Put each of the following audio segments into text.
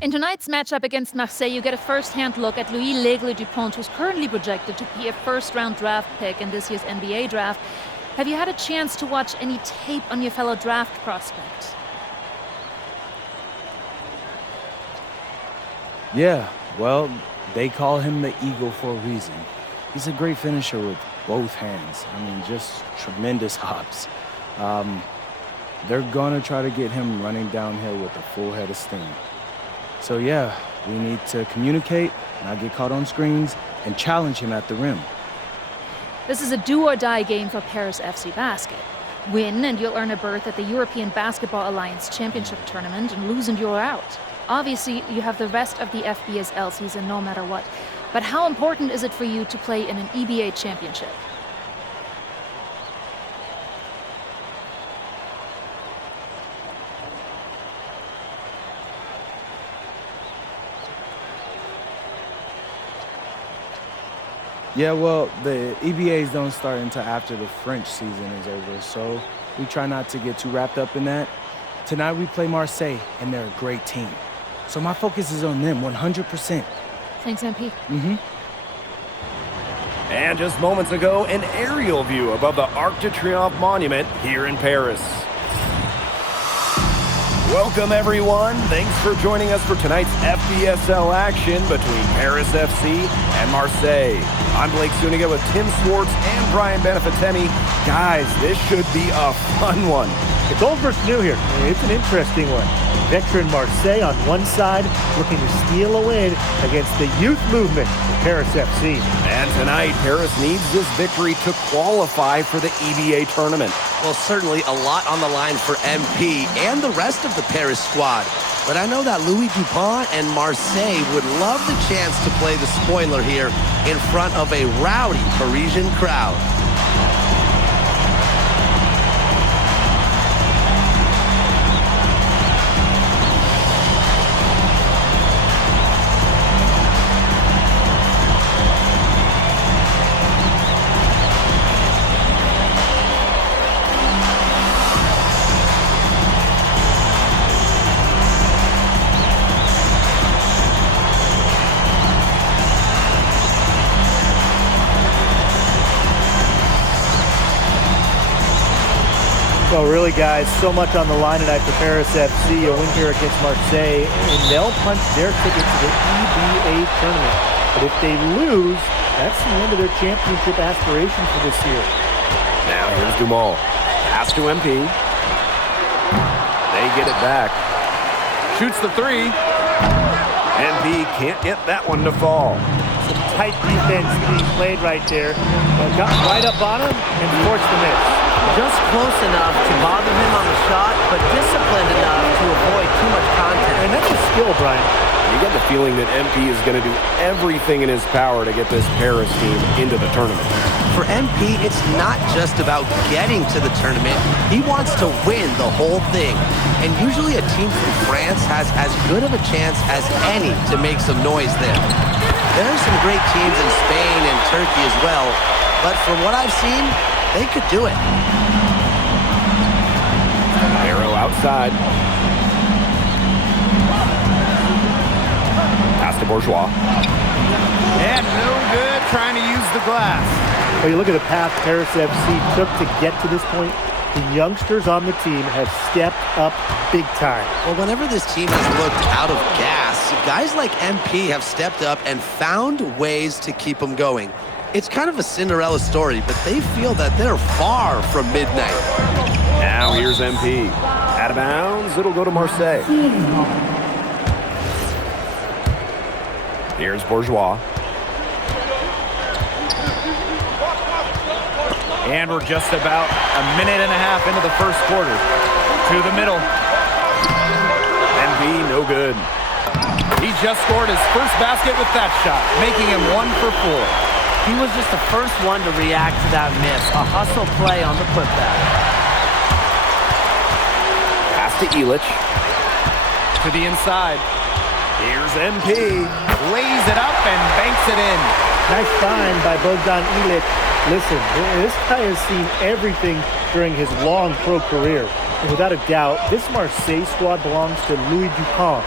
In tonight's matchup against Marseille, you get a first-hand look at Louis L'Aigle Dupont, who's currently projected to be a first-round draft pick in this year's NBA draft. Have you had a chance to watch any tape on your fellow draft prospect? Yeah, well, they call him the Eagle for a reason. He's a great finisher with both hands. I mean, just tremendous hops. They're gonna try to get him running downhill with a full head of steam. So yeah, we need to communicate, not get caught on screens, and challenge him at the rim. This is a do-or-die game for Paris FC Basket. Win and you'll earn a berth at the European Basketball Alliance Championship Tournament, and lose and you're out. Obviously, you have the rest of the FBSL season no matter what. But how important is it for you to play in an EBA championship? Yeah, well, the EBAs don't start until after the French season is over, so we try not to get too wrapped up in that. Tonight we play Marseille, and they're a great team. So my focus is on them 100%. Thanks, MP. And just moments ago, an aerial view above the Arc de Triomphe monument here in Paris. Welcome, everyone. Thanks for joining us for tonight's FBSL action between Paris FC and Marseille. I'm Blake Zuniga with Tim Swartz and Brian Benefatemi. Guys, this should be a fun one. It's old versus new here. It's an interesting one. Veteran Marseille on one side, looking to steal a win against the youth movement of Paris FC. And tonight, Paris needs this victory to qualify for the EBA tournament. Well, certainly a lot on the line for MP and the rest of the Paris squad. But I know that Louis Dupont and Marseille would love the chance to play the spoiler here in front of a rowdy Parisian crowd. Well, really, guys, so much on the line tonight for Paris FC. A win here against Marseille, and they'll punch their ticket to the EBA tournament. But if they lose, that's the end of their championship aspiration for this year. Now here's Dumont. Pass to MP. They get it back. Shoots the three. MP can't get that one to fall. Some tight defense being played right there. Got right up on him and forced the miss. Just close enough to bother him on the shot, but disciplined enough to avoid too much contact. And that's a skill, Brian. You get the feeling that MP is going to do everything in his power to get this Paris team into the tournament. For MP, it's not just about getting to the tournament. He wants to win the whole thing. And usually a team from France has as good of a chance as any to make some noise there. There are some great teams in Spain and Turkey as well, but from what I've seen, they could do it. Arrow outside. Pass to Bourgeois. And no good trying to use the glass. Well, you look at the path Paris FC took to get to this point. The youngsters on the team have stepped up big time. Well, whenever this team has looked out of gas, guys like MP have stepped up and found ways to keep them going. It's kind of a Cinderella story, but they feel that they're far from midnight. Now here's MP. Out of bounds, it'll go to Marseille. Here's Bourgeois. And we're just about a minute and a half into the first quarter. To the middle. MP, no good. He just scored his first basket with that shot, making him 1 for 4. He was just the first one to react to that miss. A hustle play on the putback. Pass to Illich. To the inside. Here's MP. Lays it up and banks it in. Nice find by Bogdan Illich. Listen, this guy has seen everything during his long pro career. And without a doubt, this Marseille squad belongs to Louis Dupont.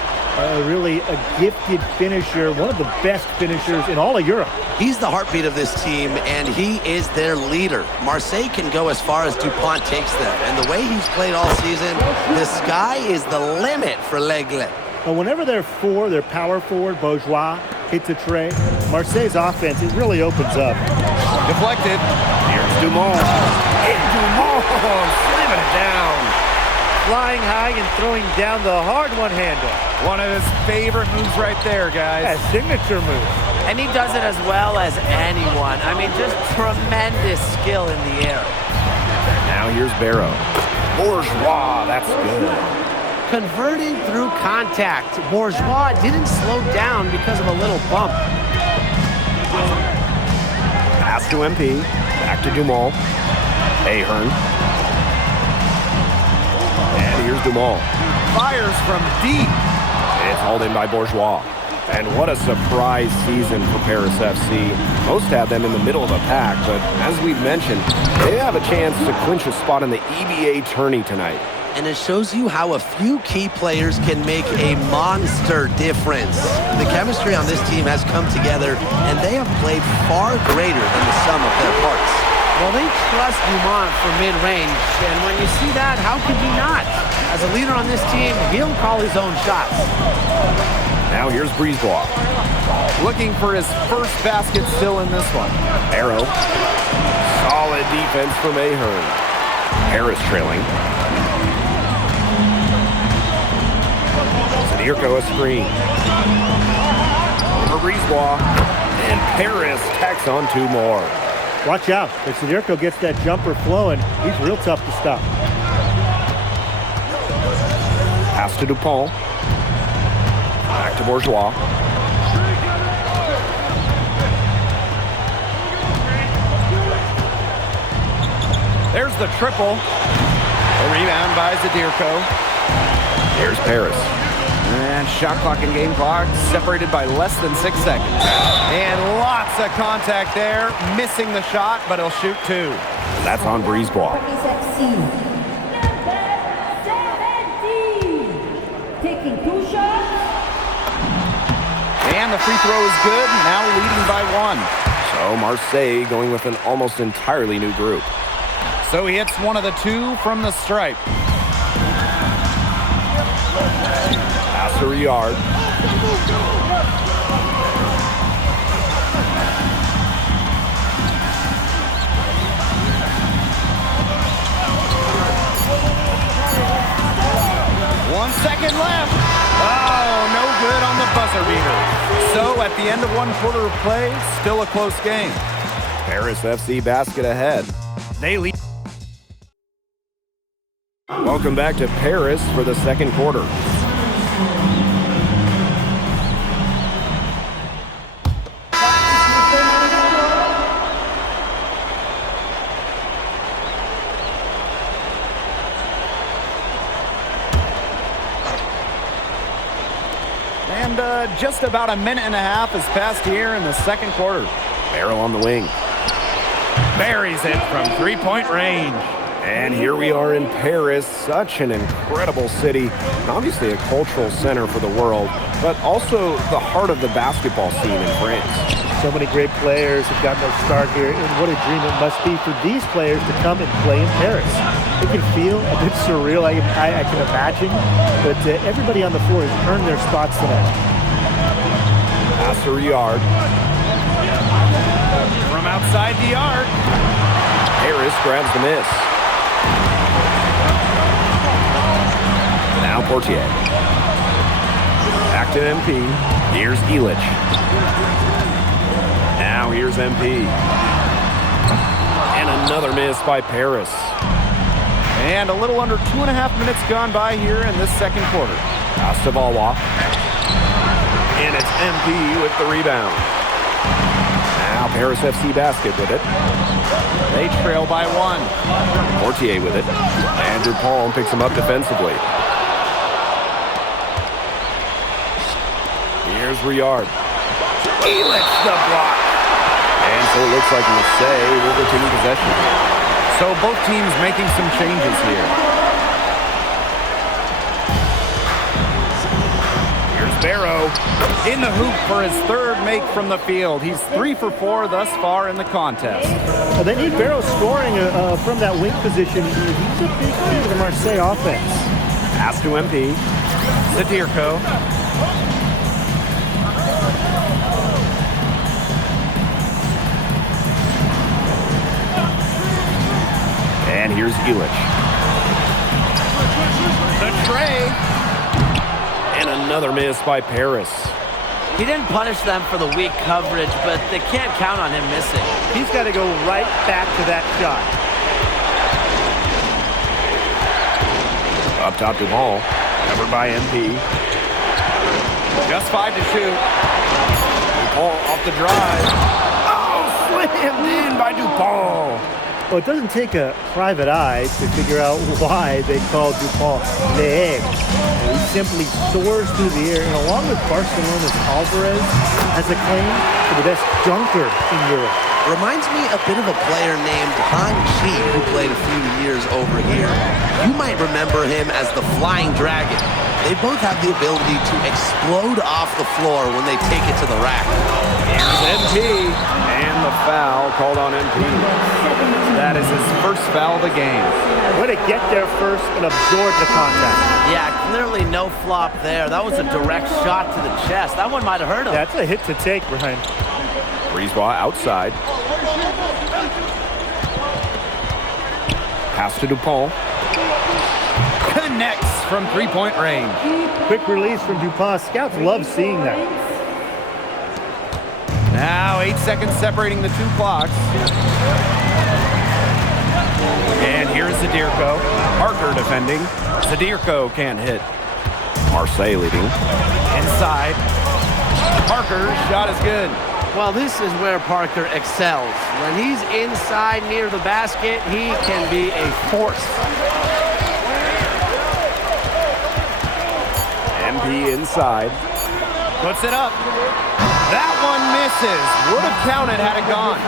Really a gifted finisher, one of the best finishers in all of Europe. He's the heartbeat of this team, and he is their leader. Marseille can go as far as Dupont takes them, and the way he's played all season, the sky is the limit for L'Aigle. But whenever their power forward, Bourgeois, hits a tray, Marseille's offense, it really opens up. Deflected. Here's Dumont. And Dumont slamming it down. Flying high and throwing down the hard one-hander. One of his favorite moves right there, guys. Yeah, signature move. And he does it as well as anyone. I mean, just tremendous skill in the air. Now here's Barrow. Bourgeois, that's good. Converting through contact. Bourgeois didn't slow down because of a little bump. Pass to MP. Back to Dumont. Ahern. And here's Dumont. Fires from deep. It's hauled in by Bourgeois. And what a surprise season for Paris FC. Most had them in the middle of a pack, but as we've mentioned, they have a chance to clinch a spot in the EBA tourney tonight. And it shows you how a few key players can make a monster difference. The chemistry on this team has come together, and they have played far greater than the sum of their parts. Well, they trust Dumont for mid-range, and when you see that, how could you not? As a leader on this team, he'll call his own shots. Now here's Brisebois. Looking for his first basket still in this one. Arrow. Solid defense from Ahern. Harris trailing. Zadirko a screen. For Brisebois. And Paris tacks on two more. Watch out. If Zadirko gets that jumper flowing, he's real tough to stop. Pass to Dupont. Back to Bourgeois. There's the triple. A rebound by Zadirko. Here's Paris. And shot clock and game clock separated by less than 6 seconds. And lots of contact there. Missing the shot, but he'll shoot two. That's on Brisebois. Taking 2 shots. And the free throw is good, now leading by 1. So Marseille going with an almost entirely new group. So he hits one of the two from the stripe. Pass to Riyard. One second left. Oh, no good on the buzzer beater. So at the end of one quarter of play, still a close game. Paris FC basket ahead. They lead. Welcome back to Paris for the second quarter. And just about a minute and a half has passed here in the second quarter. Barrow on the wing. Buries it from three-point range. And here we are in Paris, such an incredible city, and obviously a cultural center for the world, but also the heart of the basketball scene in France. So many great players have gotten their start here, and what a dream it must be for these players to come and play in Paris. It can feel a bit surreal, I can imagine, but everybody on the floor has earned their spots tonight. Pass to Riyard. From outside the arc. Harris grabs the miss. Now Portier. Back to MP. Here's Illich. Now here's MP. And another miss by Paris. And a little under 2.5 minutes gone by here in this second quarter. Pass to Valois. And it's MP with the rebound. Now Paris FC basket with it. They trail by 1. Portier with it. And Dupont picks him up defensively. Here's Riyard. Illich the block. And so it looks like Marseille will continue possession. So both teams making some changes here. Here's Barrow in the hoop for his third make from the field. He's 3 for 4 thus far in the contest. Well, they need Barrow scoring from that wing position. He's a big key to the Marseille offense. Pass to MP. Zadirko. And here's Illich. The tray. And another miss by Paris. He didn't punish them for the weak coverage, but they can't count on him missing. He's got to go right back to that shot. Up top to Ball. Covered by MP. Just 5 to shoot. Dupont off the drive. Oh, slammed in by Dupont. Well, it doesn't take a private eye to figure out why they call Dupont Le Egg. He simply soars through the air, and along with Barcelona's Alvarez, has a claim for the best dunker in Europe. Reminds me a bit of a player named Han Chi, who played a few years over here. You might remember him as the Flying Dragon. They both have the ability to explode off the floor when they take it to the rack. Here's MP, and the foul called on MP. That is his first foul of the game. Way to get there first and absorb the contact. Yeah, clearly no flop there. That was a direct shot to the chest. That one might have hurt him. That's a hit to take, Brian. Brisebois outside. Pass to Dupont. Connects from three-point range. Quick release from Dupont. Scouts love seeing that. Now 8 seconds separating the two clocks. And here's Zadirko. Parker defending. Zadirko can't hit. Marseille leading. Inside. Parker's shot is good. Well, this is where Parker excels. When he's inside near the basket, he can be a force. MP inside. Puts it up. That one misses. Would have counted had it gone.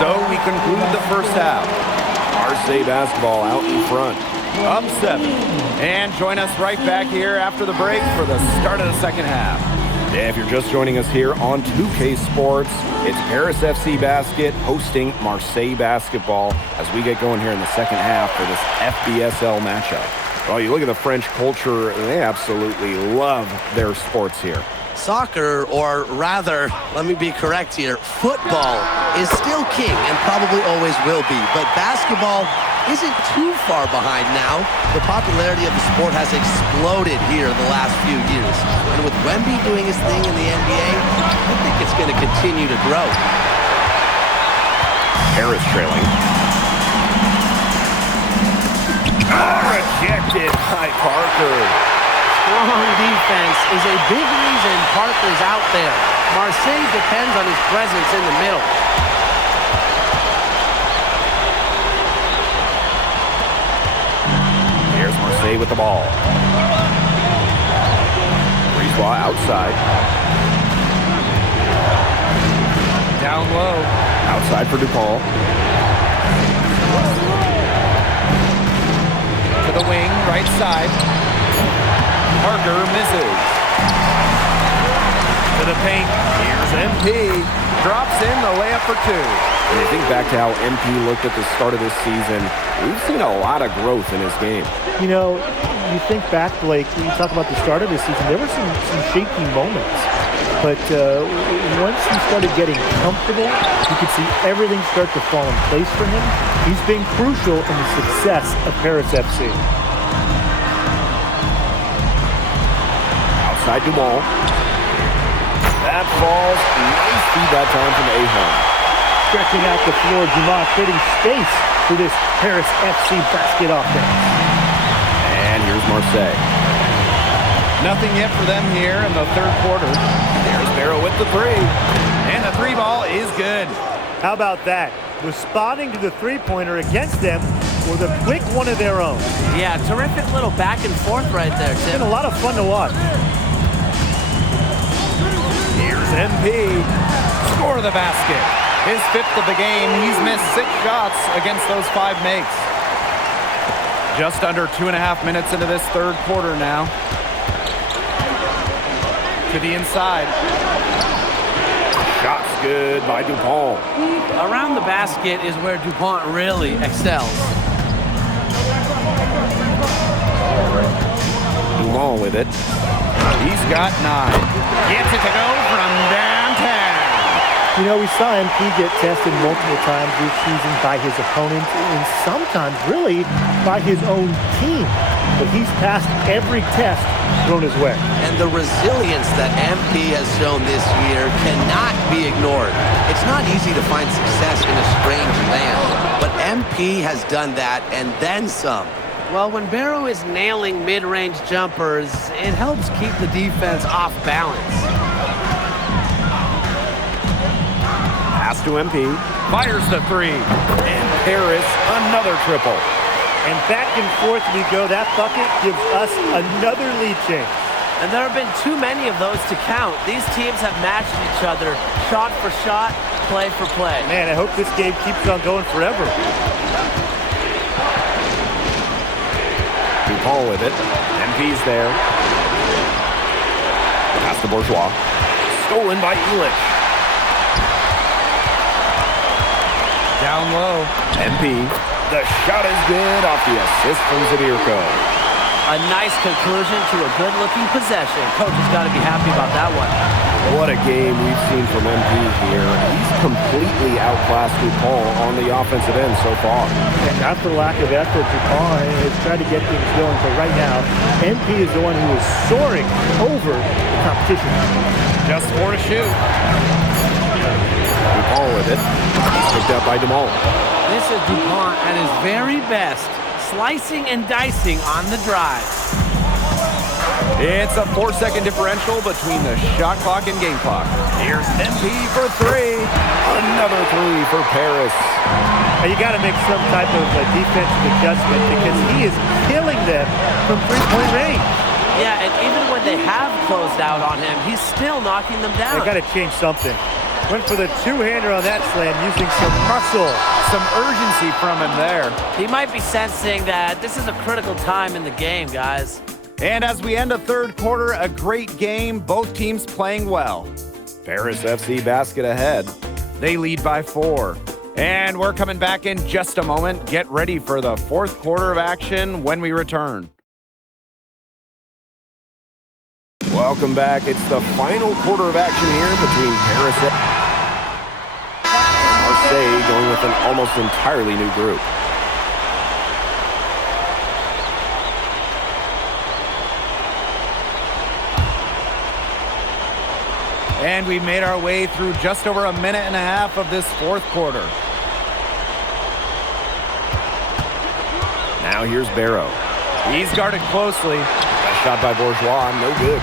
So we conclude the first half. Marseille basketball out in front. Up 7. And join us right back here after the break for the start of the second half. Yeah, if you're just joining us here on 2K Sports, it's Paris FC Basket hosting Marseille basketball as we get going here in the second half for this FBSL matchup. Well, you look at the French culture, they absolutely love their sports here. Soccer, or rather, let me be correct here, football is still king and probably always will be, but basketball isn't too far behind now. The popularity of the sport has exploded here in the last few years. And with Wemby doing his thing in the NBA, I think it's going to continue to grow. Harris trailing. Rejected by Parker. Strong defense is a big reason Parker's out there. Marseille depends on his presence in the middle. Here's Marseille with the ball. Brisebois outside. Down low. Outside for Dupont. To the wing, right side. Parker misses. To the paint. Here's MP. Drops in the layup for 2. When you think back to how MP looked at the start of this season, we've seen a lot of growth in his game. You know, you think back, Blake, when you talk about the start of this season, there were some shaky moments. But once he started getting comfortable, you could see everything start to fall in place for him. He's been crucial in the success of Paris FC. Outside Dumont. That falls. Nice feed that time from Ahern. Stretching out the floor, Dumont creating space for this Paris FC basket offense. And here's Marseille. Nothing yet for them here in the third quarter. There's Barrow with the 3. And the 3 ball is good. How about that? Responding to the three-pointer against them with a quick one of their own. Yeah, terrific little back and forth right there, It's Tim. been a lot of fun to watch. Here's MP. Score the basket. His 5th of the game. He's missed 6 shots against those 5 makes. Just under 2.5 minutes into this third quarter now. to the inside. Shot's good by DuPont. Around the basket is where DuPont really excels. DuPont with it. He's got 9. Gets it to go from downtown. You know, we saw MP get tested multiple times this season by his opponents and sometimes really by his own team. But he's passed every test thrown his way. And the resilience that MP has shown this year cannot be ignored. It's not easy to find success in a strange land, but MP has done that and then some. Well, when Barrow is nailing mid-range jumpers, it helps keep the defense off balance. Pass to MP. Fires the 3. And Paris another triple. And back and forth we go. That bucket gives us another lead change. And there have been too many of those to count. These teams have matched each other, shot for shot, play for play. Man, I hope this game keeps on going forever. DuPont with it. MP's there. Pass to Bourgeois. Stolen by Elich. Down low. MP. The shot is good off the assist from Zadirko. A nice conclusion to a good-looking possession. Coach has got to be happy about that one. What a game we've seen from MP here. He's completely outclassed DuPont on the offensive end so far. And not for lack of effort, DuPont has tried to get things going, but right now, MP is the one who is soaring over the competition. Just 4 to shoot. DuPont with it. He's picked up by DeMol. This is DuPont at his very best, slicing and dicing on the drive. It's a 4-second differential between the shot clock and game clock. Here's MP for 3. Another 3 for Paris. Now you got to make some type of defensive adjustment because he is killing them from three-point range. Yeah, and even when they have closed out on him, he's still knocking them down. They got to change something. Went for the two-hander on that slam using some muscle. Some urgency from him there. He might be sensing that this is a critical time in the game, guys. And as we end a third quarter, a great game, both teams playing well. Paris FC basket ahead. They lead by 4. And we're coming back in just a moment. Get ready for the fourth quarter of action when we return. Welcome back. It's the final quarter of action here between Paris and Marseille, going with an almost entirely new group. And we made our way through just over a minute and a half of this fourth quarter. Now here's Barrow. He's guarded closely. A shot by Bourgeois, no good.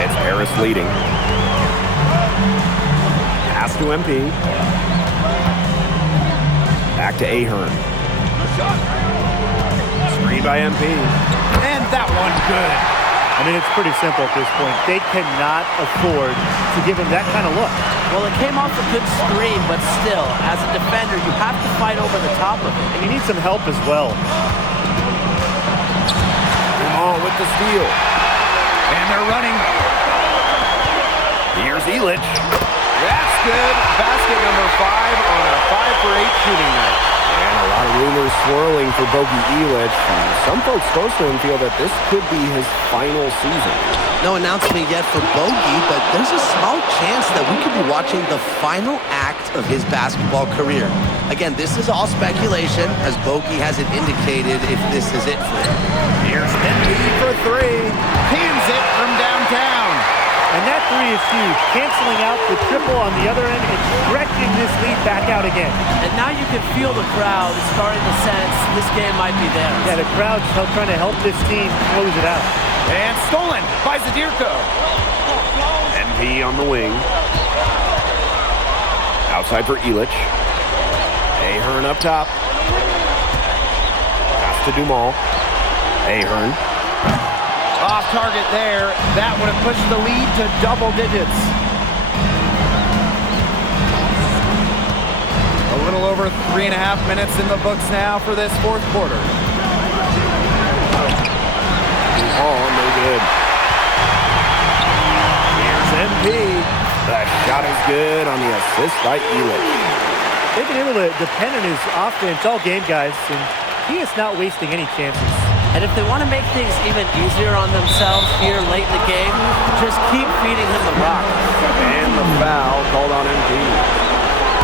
It's Paris leading. Pass to MP. Back to Ahern. Screen by MP. And that one good. I mean, it's pretty simple at this point. They cannot afford to give him that kind of look. Well, it came off a good screen, but still, as a defender, you have to fight over the top of it. And you need some help as well. Oh, with the steal. And they're running. Here's Elich. That's good. Basket number 5 on a 5-for-8 shooting night. And a lot of rumors swirling for Bogey Elich. Some folks close to him feel that this could be his final season. No announcement yet for Bogey, but there's a small chance that we could be watching the final act of his basketball career. Again, this is all speculation, as Bogey hasn't indicated if this is it for him. Here's MP for 3. Pins it from downtown. And that 3 is huge, canceling out the triple on the other end and stretching this lead back out again. And now you can feel the crowd starting to sense this game might be there. Yeah, the crowd's trying to help this team close it out. And stolen by Zadirko. MP on the wing. Outside for Elich. Ahern up top. Pass to Dumal. Ahern. Off target there. That would have pushed the lead to double digits. A little over 3.5 minutes in the books now for this fourth quarter. Oh, no good. Here's MP. The shot is good on the assist by Elich. They've been able to depend on his offense all game, guys, and he is not wasting any chances. And if they want to make things even easier on themselves here late in the game, just keep feeding him the rock. And the foul called on MP.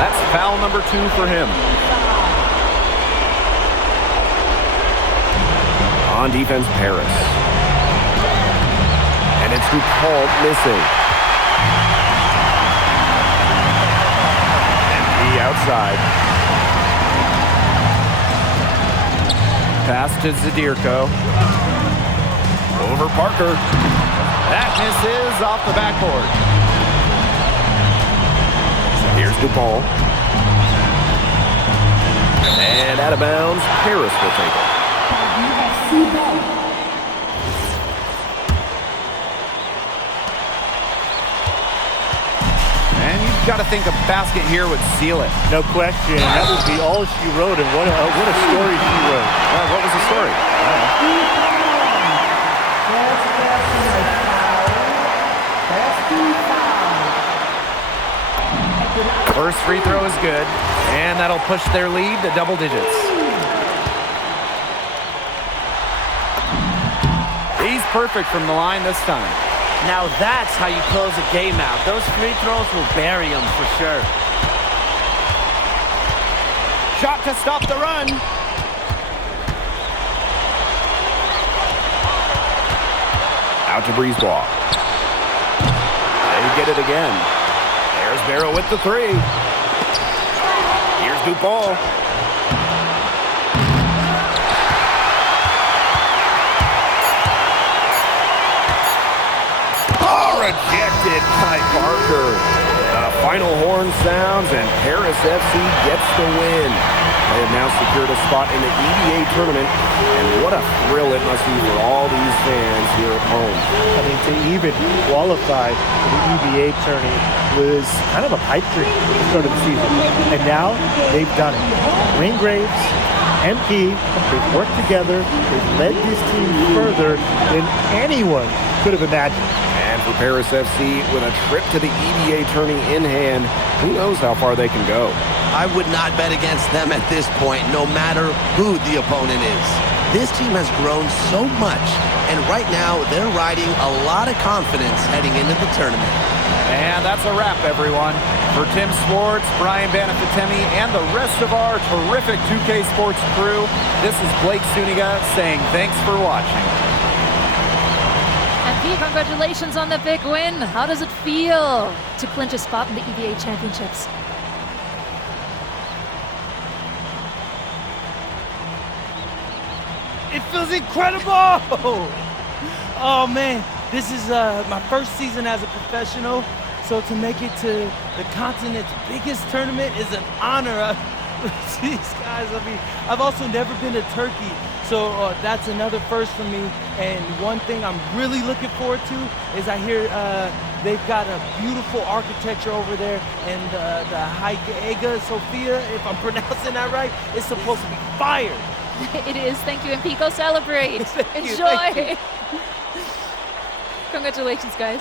That's foul number 2 for him. On defense, Paris. And it's DuPont missing. MP outside. Pass to Zadirko. Over Parker. That misses off the backboard. Here's DuPont. And out of bounds, Paris will take it. And you've got to think a basket here would seal it. No question. That would be all she wrote, and what a story she wrote. What was the story? First free throw is good, and that'll push their lead to double digits. He's perfect from the line this time. Now that's how you close a game out. Those free throws will bury him for sure. Shot to stop the run. Out to Breezeball. They get it again. There's Barrow with the 3. Here's DuPont. Rejected by Parker. The final horn sounds and Paris FC gets the win. They have now secured a spot in the EBA tournament, and what a thrill it must be for all these fans here at home. I mean, to even qualify for the EBA tournament was kind of a pipe dream at the start of the season. And now they've done it. Wayne Graves, MP, they've worked together. They've led this team further than anyone could have imagined. And for Paris FC, with a trip to the EBA tourney in hand, who knows how far they can go. I would not bet against them at this point, no matter who the opponent is. This team has grown so much, and right now they're riding a lot of confidence heading into the tournament. And that's a wrap, everyone. For Tim Swartz, Brian Banafitemi, and the rest of our terrific 2K Sports crew, this is Blake Suniga saying thanks for watching. MP, congratulations on the big win. How does it feel to clinch a spot in the EBA Championships? It feels incredible! Oh man, this is my first season as a professional, so to make it to the continent's biggest tournament is an honor. These guys, I mean, I've also never been to Turkey, so that's another first for me. And one thing I'm really looking forward to is I hear they've got a beautiful architecture over there, and the Hagia Sophia, if I'm pronouncing that right, is supposed to be fire. It is. Thank you, MP. Go celebrate. Thank you, Enjoy. thank you. Congratulations, guys.